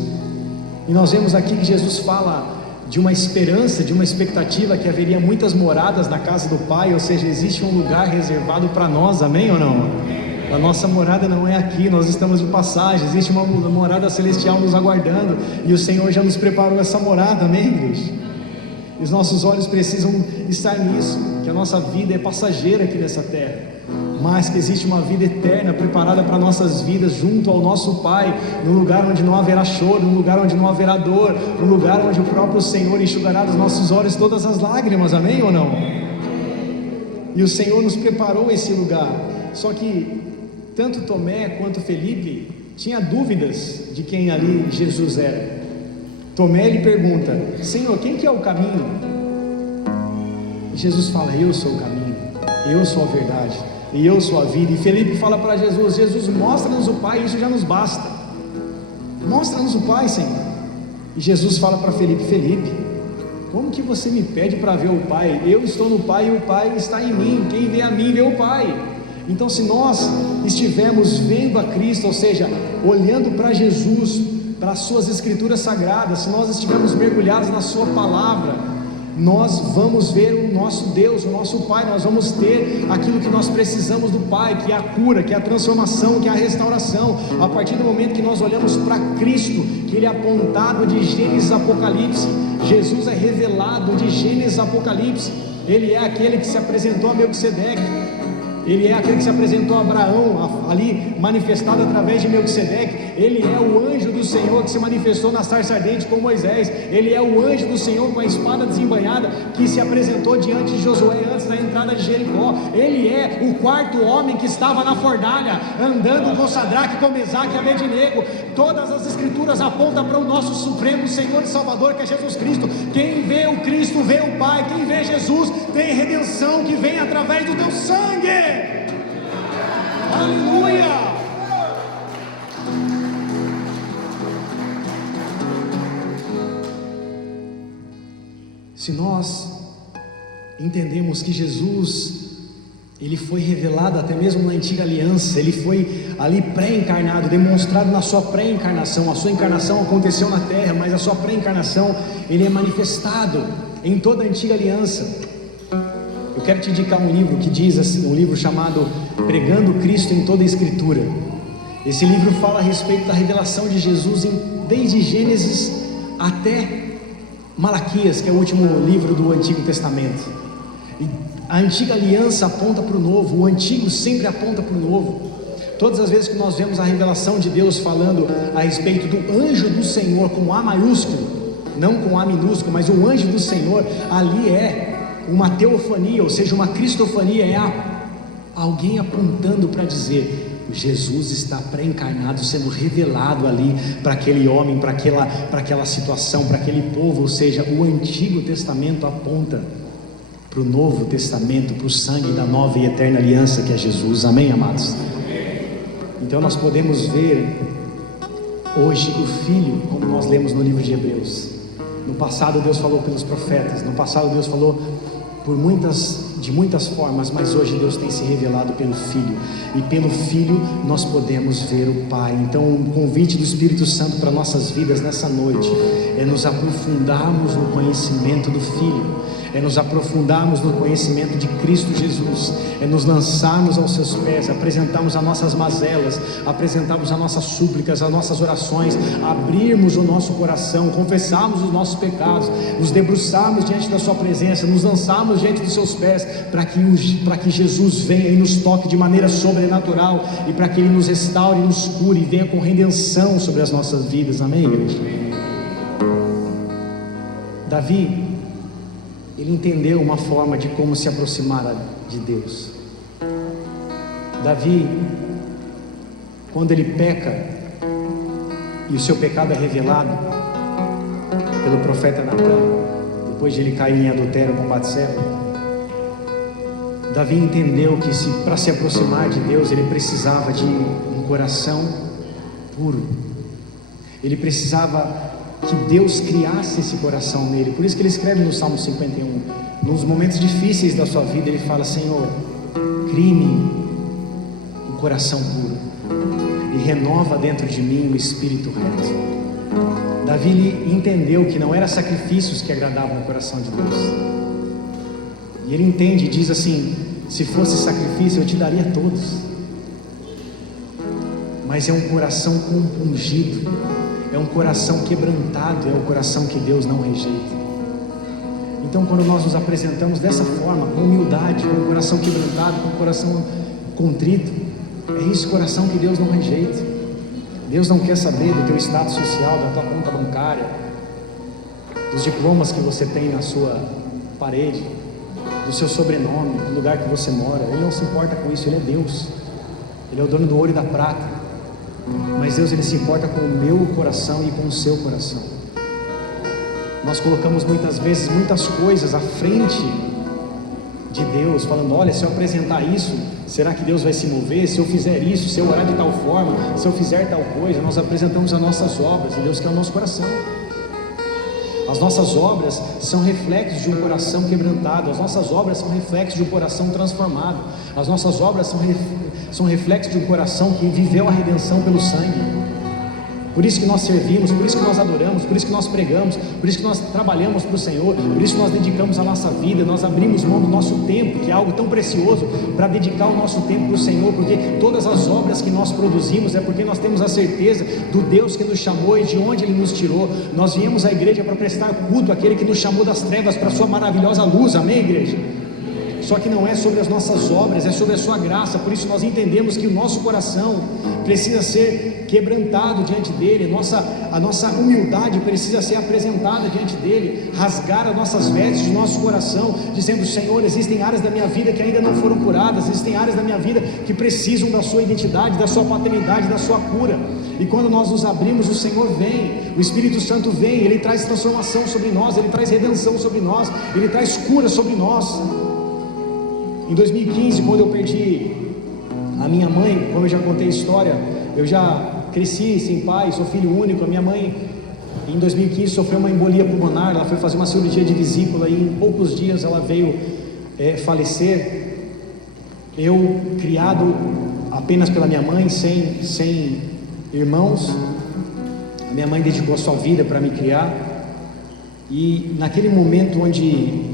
E nós vemos aqui que Jesus fala de uma esperança, de uma expectativa que haveria muitas moradas na casa do Pai, ou seja, existe um lugar reservado para nós, amém ou não? A nossa morada não é aqui, nós estamos de passagem, existe uma morada celestial nos aguardando, e o Senhor já nos preparou essa morada, amém, igreja? E os nossos olhos precisam estar nisso, que a nossa vida é passageira aqui nessa terra, mas que existe uma vida eterna preparada para nossas vidas junto ao nosso Pai, num lugar onde não haverá choro, num lugar onde não haverá dor, num lugar onde o próprio Senhor enxugará dos nossos olhos todas as lágrimas, amém ou não? E o Senhor nos preparou esse lugar. Só que tanto Tomé quanto Felipe tinha dúvidas de quem ali Jesus era. Tomé lhe pergunta: Senhor, quem que é o caminho? E Jesus fala: eu sou o caminho, eu sou a verdade e eu sou a vida. E Felipe fala para Jesus: Jesus, mostra-nos o Pai, isso já nos basta. Mostra-nos o Pai, Senhor. E Jesus fala para Felipe: Felipe, como que você me pede para ver o Pai? Eu estou no Pai e o Pai está em mim. Quem vê a mim vê o Pai. Então, se nós estivermos vendo a Cristo, ou seja, olhando para Jesus, para as suas escrituras sagradas, se nós estivermos mergulhados na sua palavra, nós vamos ver o nosso Deus, o nosso Pai. Nós vamos ter aquilo que nós precisamos do Pai, que é a cura, que é a transformação, que é a restauração. A partir do momento que nós olhamos para Cristo, que Ele é apontado de Gênesis a Apocalipse, Jesus é revelado de Gênesis a Apocalipse. Ele é aquele que se apresentou a Melquisedeque, Ele é aquele que se apresentou a Abraão, ali manifestado através de Melquisedeque. Ele é o anjo do Senhor que se manifestou na sarça ardente com Moisés. Ele é o anjo do Senhor com a espada desembainhada que se apresentou diante de Josué antes da entrada de Jericó. Ele é o quarto homem que estava na fornalha, andando com Sadraque, com Mesaque e Abednego. Todas as escrituras apontam para o nosso supremo Senhor e Salvador, que é Jesus Cristo. Quem vê o Cristo vê o Pai. Quem vê Jesus tem redenção que vem através do teu sangue. Aleluia! Se nós entendemos que Jesus, Ele foi revelado até mesmo na antiga aliança, Ele foi ali pré-encarnado, demonstrado na sua pré-encarnação. A sua encarnação aconteceu na terra, mas a sua pré-encarnação, Ele é manifestado em toda a antiga aliança. Eu quero te indicar um livro que diz assim, um livro chamado Pregando Cristo em Toda a Escritura. Esse livro fala a respeito da revelação de Jesus desde Gênesis até Malaquias, que é o último livro do Antigo Testamento. E a antiga aliança aponta para o novo, o antigo sempre aponta para o novo. Todas as vezes que nós vemos a revelação de Deus falando a respeito do anjo do Senhor com A maiúsculo, não com A minúsculo, mas o anjo do Senhor, ali é uma teofania, ou seja, uma cristofania, é alguém apontando para dizer: Jesus está pré-encarnado, sendo revelado ali para aquele homem, para aquela situação, para aquele povo. Ou seja, o Antigo Testamento aponta para o Novo Testamento, para o sangue da nova e eterna aliança que é Jesus. Amém, amados? Então nós podemos ver hoje o Filho, como nós lemos no livro de Hebreus. No passado Deus falou pelos profetas, no passado Deus falou de muitas formas, mas hoje Deus tem se revelado pelo Filho, e pelo Filho nós podemos ver o Pai. Então o convite do Espírito Santo para nossas vidas nessa noite é nos aprofundarmos no conhecimento do Filho, é nos aprofundarmos no conhecimento de Cristo Jesus, é nos lançarmos aos seus pés, apresentarmos as nossas mazelas, apresentarmos as nossas súplicas, as nossas orações, abrirmos o nosso coração, confessarmos os nossos pecados, nos debruçarmos diante da sua presença, nos lançarmos diante dos seus pés, para que Jesus venha e nos toque de maneira sobrenatural, e para que Ele nos restaure, nos cure e venha com redenção sobre as nossas vidas. Amém, igreja? Davi, ele entendeu uma forma de como se aproximar de Deus. Davi, quando ele peca e o seu pecado é revelado pelo profeta Natan, depois de ele cair em adultério com Batseba, Davi entendeu que para se aproximar de Deus ele precisava de um coração puro. Ele precisava que Deus criasse esse coração nele. Por isso que ele escreve no Salmo 51, nos momentos difíceis da sua vida, ele fala: Senhor, cria em mim um coração puro e renova dentro de mim um espírito reto. Davi entendeu que não eram sacrifícios que agradavam o coração de Deus, e ele entende e diz assim: se fosse sacrifício eu te daria todos, mas é um coração compungido, é um coração quebrantado, é um coração que Deus não rejeita. Então quando nós nos apresentamos dessa forma, com humildade, com o coração quebrantado, com o coração contrito, é esse coração que Deus não rejeita. Deus não quer saber do teu status social, da tua conta bancária, dos diplomas que você tem na sua parede, do seu sobrenome, do lugar que você mora. Ele não se importa com isso, Ele é Deus. Ele é o dono do ouro e da prata, mas Deus, Ele se importa com o meu coração e com o seu coração. Nós colocamos muitas vezes muitas coisas à frente de Deus, falando: olha, se eu apresentar isso, será que Deus vai se mover? Se eu fizer isso, se eu orar de tal forma, se eu fizer tal coisa. Nós apresentamos as nossas obras, e Deus quer o nosso coração. As nossas obras são reflexos de um coração quebrantado, as nossas obras são reflexos de um coração transformado, as nossas obras são reflexos de um coração que viveu a redenção pelo sangue. Por isso que nós servimos, por isso que nós adoramos, por isso que nós pregamos, por isso que nós trabalhamos para o Senhor, por isso que nós dedicamos a nossa vida, nós abrimos mão do nosso tempo, que é algo tão precioso, para dedicar o nosso tempo para o Senhor, porque todas as obras que nós produzimos é porque nós temos a certeza do Deus que nos chamou e de onde Ele nos tirou. Nós viemos à igreja para prestar culto àquele que nos chamou das trevas para a sua maravilhosa luz, amém, igreja? Só que não é sobre as nossas obras, é sobre a sua graça. Por isso nós entendemos que o nosso coração precisa ser quebrantado diante dele, a nossa humildade precisa ser apresentada diante dele, rasgar as nossas vestes do nosso coração, dizendo: Senhor, existem áreas da minha vida que ainda não foram curadas, existem áreas da minha vida que precisam da sua identidade, da sua paternidade, da sua cura. E quando nós nos abrimos, o Senhor vem, o Espírito Santo vem, Ele traz transformação sobre nós, Ele traz redenção sobre nós, Ele traz cura sobre nós. Em 2015, quando eu perdi a minha mãe, como eu já contei a história, eu já cresci sem pai, sou filho único. A minha mãe, em 2015, sofreu uma embolia pulmonar, ela foi fazer uma cirurgia de vesícula e em poucos dias ela veio falecer. Eu, criado apenas pela minha mãe, sem irmãos, a minha mãe dedicou a sua vida para me criar. E naquele momento onde,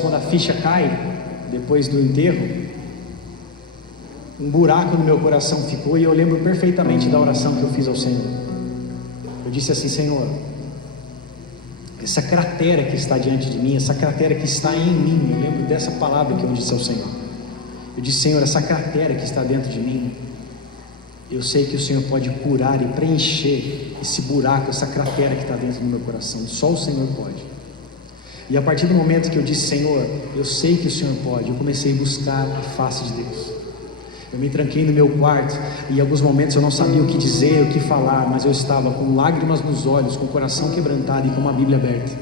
quando a ficha cai, depois do enterro, um buraco no meu coração ficou, e eu lembro perfeitamente da oração que eu fiz ao Senhor. Eu disse assim: Senhor, essa cratera que está diante de mim, essa cratera que está em mim, eu lembro dessa palavra que eu disse ao Senhor. Eu disse: Senhor, essa cratera que está dentro de mim, eu sei que o Senhor pode curar e preencher esse buraco, essa cratera que está dentro do meu coração. Só o Senhor pode. E a partir do momento que eu disse: Senhor, eu sei que o Senhor pode, eu comecei a buscar a face de Deus. Eu me tranquei no meu quarto, e em alguns momentos eu não sabia o que dizer, o que falar, mas eu estava com lágrimas nos olhos, com o coração quebrantado e com uma Bíblia aberta.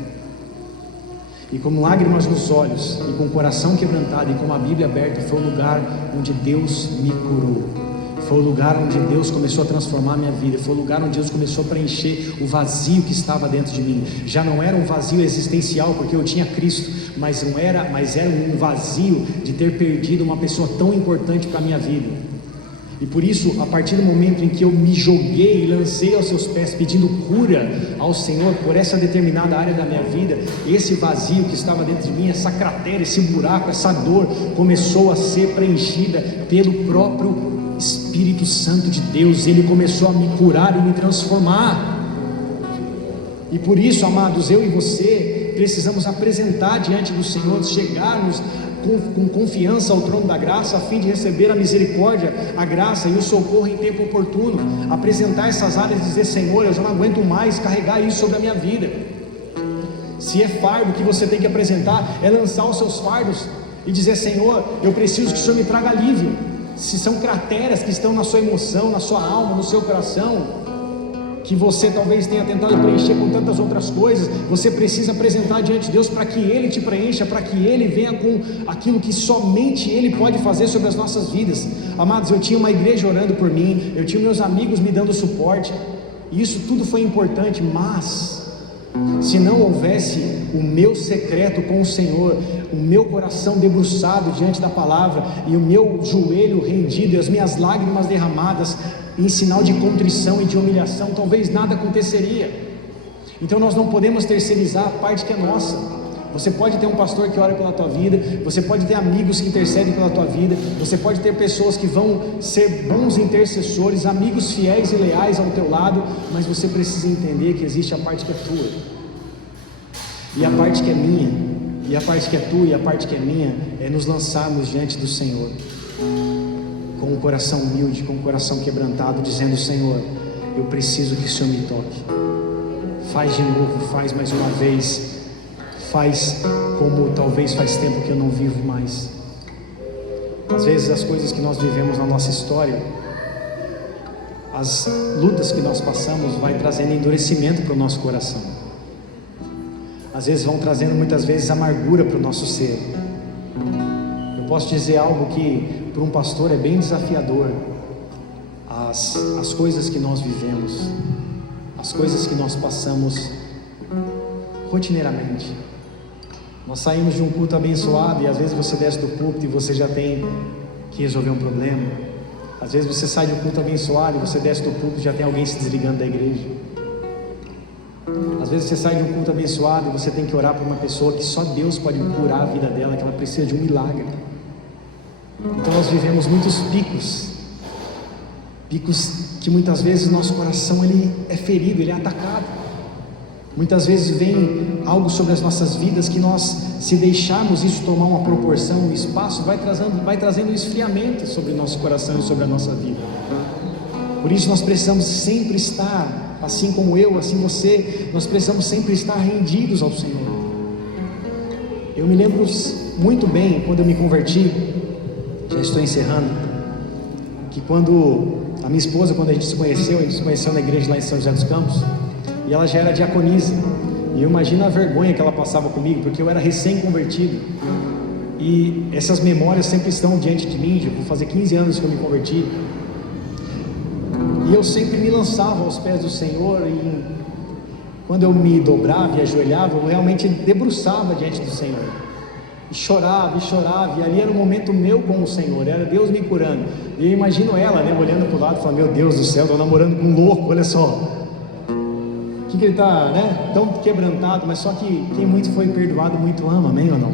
E com lágrimas nos olhos, e com o coração quebrantado e com uma Bíblia aberta, foi o lugar onde Deus me curou. Foi o lugar onde Deus começou a transformar a minha vida. Foi o lugar onde Deus começou a preencher o vazio que estava dentro de mim. Já não era um vazio existencial, porque eu tinha Cristo, mas era um vazio de ter perdido uma pessoa tão importante para a minha vida. E por isso, a partir do momento em que eu me joguei e lancei aos seus pés, pedindo cura ao Senhor por essa determinada área da minha vida, esse vazio que estava dentro de mim, essa cratera, esse buraco, essa dor, começou a ser preenchida pelo próprio Espírito Santo de Deus. Ele começou a me curar e me transformar. E por isso, amados, eu e você precisamos apresentar diante do Senhor, chegarmos com confiança ao trono da graça, a fim de receber a misericórdia, a graça e o socorro em tempo oportuno. Apresentar essas áreas e dizer: Senhor, eu já não aguento mais carregar isso sobre a minha vida. Se é fardo que você tem que apresentar, é lançar os seus fardos e dizer: Senhor, eu preciso que o Senhor me traga alívio. Se são crateras que estão na sua emoção, na sua alma, no seu coração, que você talvez tenha tentado preencher com tantas outras coisas, você precisa apresentar diante de Deus para que Ele te preencha, para que Ele venha com aquilo que somente Ele pode fazer sobre as nossas vidas. Amados, eu tinha uma igreja orando por mim, eu tinha meus amigos me dando suporte, e isso tudo foi importante, mas se não houvesse o meu secreto com o Senhor, o meu coração debruçado diante da palavra, e o meu joelho rendido, e as minhas lágrimas derramadas em sinal de contrição e de humilhação, talvez nada aconteceria. Então nós não podemos terceirizar a parte que é nossa. Você pode ter um pastor que ora pela tua vida, você pode ter amigos que intercedem pela tua vida, você pode ter pessoas que vão ser bons intercessores, amigos fiéis e leais ao teu lado, mas você precisa entender que existe a parte que é tua, e a parte que é minha, e a parte que é tua e a parte que é minha, é nos lançarmos diante do Senhor, com um coração humilde, com um coração quebrantado, dizendo: Senhor, eu preciso que o Senhor me toque, faz de novo, faz mais uma vez, faz como talvez faz tempo que eu não vivo mais. Às vezes as coisas que nós vivemos na nossa história, as lutas que nós passamos, vai trazendo endurecimento para o nosso coração. Às vezes vão trazendo muitas vezes amargura para o nosso ser. Eu posso dizer algo que para um pastor é bem desafiador. As coisas que nós vivemos, as coisas que nós passamos rotineiramente. Nós saímos de um culto abençoado e às vezes você desce do púlpito e você já tem que resolver um problema. Às vezes você sai de um culto abençoado e você desce do púlpito e já tem alguém se desligando da igreja. Às vezes você sai de um culto abençoado e você tem que orar por uma pessoa que só Deus pode curar a vida dela, que ela precisa de um milagre. Então nós vivemos muitos picos que muitas vezes nosso coração ele é ferido, ele é atacado. Muitas vezes vem algo sobre as nossas vidas que nós, se deixarmos isso tomar uma proporção, um espaço, vai trazendo um esfriamento sobre o nosso coração e sobre a nossa vida. Por isso nós precisamos sempre estar, assim como eu, assim você, nós precisamos sempre estar rendidos ao Senhor. Eu me lembro muito bem, quando eu me converti, já estou encerrando, que quando a minha esposa, quando a gente se conheceu na igreja lá em São José dos Campos, e ela já era diaconisa, e eu imagino a vergonha que ela passava comigo, porque eu era recém-convertido, e essas memórias sempre estão diante de mim. Já vou fazer 15 anos que eu me converti, e eu sempre me lançava aos pés do Senhor, e quando eu me dobrava e ajoelhava, eu realmente debruçava diante do Senhor, e chorava, e ali era um momento meu com o Senhor, era Deus me curando, e eu imagino ela, né, olhando para o lado, falando: meu Deus do céu, estou namorando com um louco, olha só, que ele está, né, tão quebrantado. Mas só que quem muito foi perdoado, muito ama, amém ou não?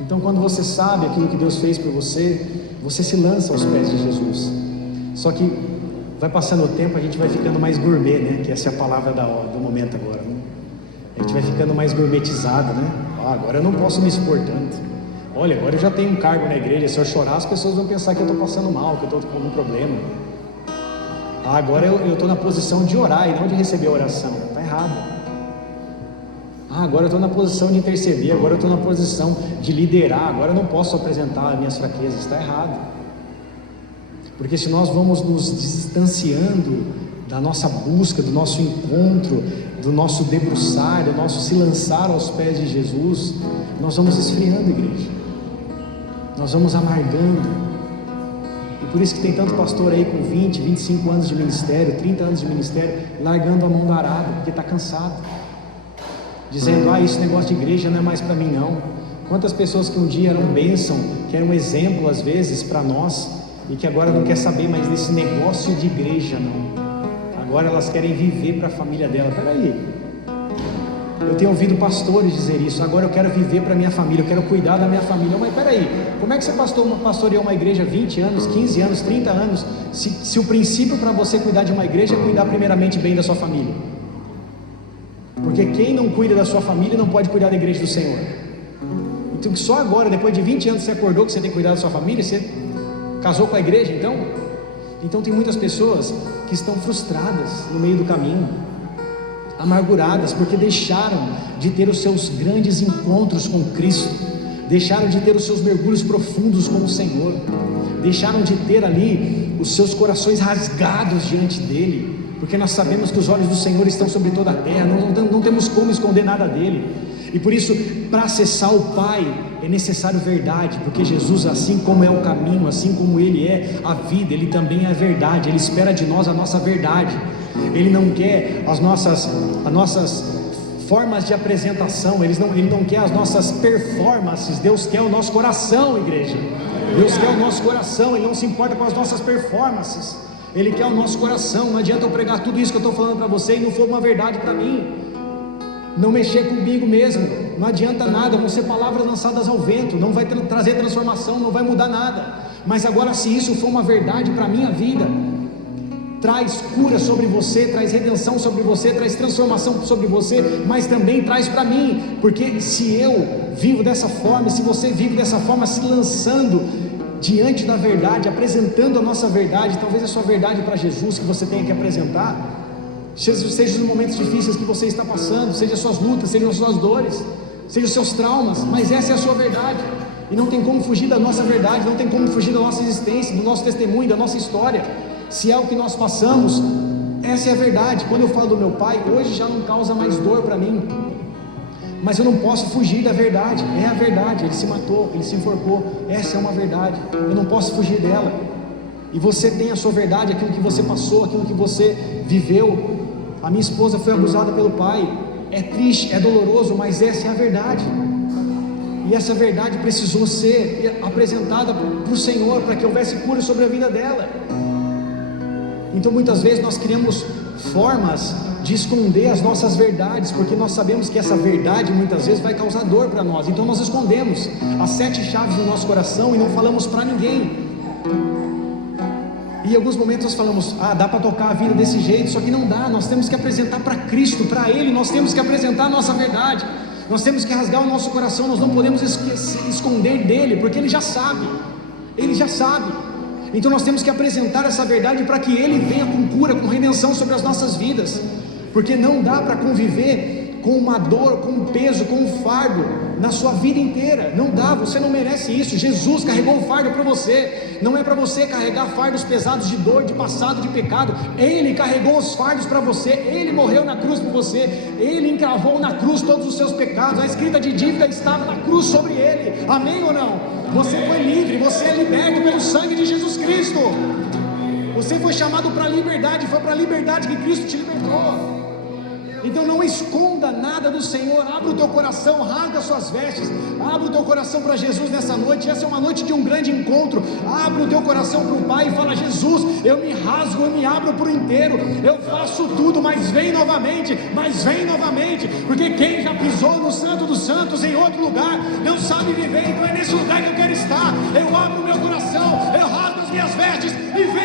Então quando você sabe aquilo que Deus fez por você, você se lança aos pés de Jesus. Só que vai passando o tempo, a gente vai ficando mais gourmet, né, que essa é a palavra do momento agora, né? A gente vai ficando mais gourmetizado, né? Agora eu não posso me expor tanto. Olha, agora eu já tenho um cargo na igreja, se eu chorar as pessoas vão pensar que eu estou passando mal, que eu estou com algum problema. Agora eu estou na posição de orar e não de receber a oração. Está errado. Agora eu estou na posição de interceder, agora eu estou na posição de liderar, agora eu não posso apresentar as minhas fraquezas. Está errado. Porque se nós vamos nos distanciando da nossa busca, do nosso encontro, do nosso debruçar, do nosso se lançar aos pés de Jesus, nós vamos esfriando, igreja. Nós vamos amargando. E por isso que tem tanto pastor aí com 20, 25 anos de ministério, 30 anos de ministério, largando a mão da arada, porque está cansado, dizendo: esse negócio de igreja não é mais para mim não. Quantas pessoas que um dia eram bênção, que eram um exemplo às vezes para nós, e que agora não quer saber mais desse negócio de igreja não. Agora elas querem viver para a família dela. Peraí, eu tenho ouvido pastores dizer isso: agora eu quero viver para a minha família, eu quero cuidar da minha família. Mas peraí, como é que você pastoreou uma igreja 20 anos, 15 anos, 30 anos, se o princípio para você cuidar de uma igreja é cuidar primeiramente bem da sua família? Porque quem não cuida da sua família não pode cuidar da igreja do Senhor. Então só agora, depois de 20 anos, você acordou que você tem que cuidar da sua família? Você casou com a igreja então? Então tem muitas pessoas que estão frustradas no meio do caminho, amarguradas, porque deixaram de ter os seus grandes encontros com Cristo, deixaram de ter os seus mergulhos profundos com o Senhor, deixaram de ter ali os seus corações rasgados diante dele, porque nós sabemos que os olhos do Senhor estão sobre toda a terra, não temos como esconder nada dele. E por isso, para acessar o Pai, é necessário verdade, porque Jesus, assim como é o caminho, assim como Ele é a vida, Ele também é a verdade. Ele espera de nós a nossa verdade. Ele não quer as nossas formas de apresentação, Ele não quer as nossas performances. Deus quer o nosso coração, igreja. Deus quer o nosso coração, Ele não se importa com as nossas performances, Ele quer o nosso coração. Não adianta eu pregar tudo isso que eu estou falando para você e não for uma verdade para mim, não mexer comigo mesmo, não adianta nada, vão ser palavras lançadas ao vento, não vai trazer transformação, não vai mudar nada. Mas agora, se isso for uma verdade para a minha vida, traz cura sobre você, traz redenção sobre você, traz transformação sobre você, mas também traz para mim, porque se eu vivo dessa forma, se você vive dessa forma, se lançando diante da verdade, apresentando a nossa verdade, talvez a sua verdade para Jesus que você tenha que apresentar, seja os momentos difíceis que você está passando, seja as suas lutas, sejam as suas dores, sejam os seus traumas, mas essa é a sua verdade. E não tem como fugir da nossa verdade, não tem como fugir da nossa existência, do nosso testemunho, da nossa história. Se é o que nós passamos, essa é a verdade. Quando eu falo do meu pai, hoje já não causa mais dor para mim, mas eu não posso fugir da verdade. É a verdade, ele se matou, ele se enforcou, essa é uma verdade, eu não posso fugir dela. E você tem a sua verdade, aquilo que você passou, aquilo que você viveu. A minha esposa foi abusada pelo pai, é triste, é doloroso, mas essa é a verdade. E essa verdade precisou ser apresentada para o Senhor, para que houvesse cura sobre a vida dela. Então muitas vezes nós criamos formas de esconder as nossas verdades, porque nós sabemos que essa verdade muitas vezes vai causar dor para nós. Então nós escondemos as 7 chaves do nosso coração e não falamos para ninguém. E em alguns momentos nós falamos, dá para tocar a vida desse jeito, só que não dá. Nós temos que apresentar para Cristo, para Ele, nós temos que apresentar a nossa verdade. Nós temos que rasgar o nosso coração, nós não podemos esconder dele, porque ele já sabe, então nós temos que apresentar essa verdade para que ele venha com cura, com redenção sobre as nossas vidas, porque não dá para conviver com uma dor, com um peso, com um fardo na sua vida inteira, não dá, você não merece isso. Jesus carregou o fardo para você, não é para você carregar fardos pesados de dor, de passado, de pecado. Ele carregou os fardos para você, ele morreu na cruz por você, ele encravou na cruz todos os seus pecados, a escrita de dívida estava na cruz sobre ele, amém ou não? Você foi livre, você é liberto pelo sangue de Jesus Cristo, você foi chamado para a liberdade, foi para a liberdade que Cristo te libertou. Então não esconda nada do Senhor, abra o teu coração, rasga suas vestes, abra o teu coração para Jesus nessa noite. Essa é uma noite de um grande encontro. Abra o teu coração para o Pai e fala: Jesus, eu me rasgo, eu me abro por inteiro, eu faço tudo, mas vem novamente, porque quem já pisou no Santo dos Santos em outro lugar, não sabe viver. Então é nesse lugar que eu quero estar. Eu abro o meu coração, eu rasgo as minhas vestes e venho.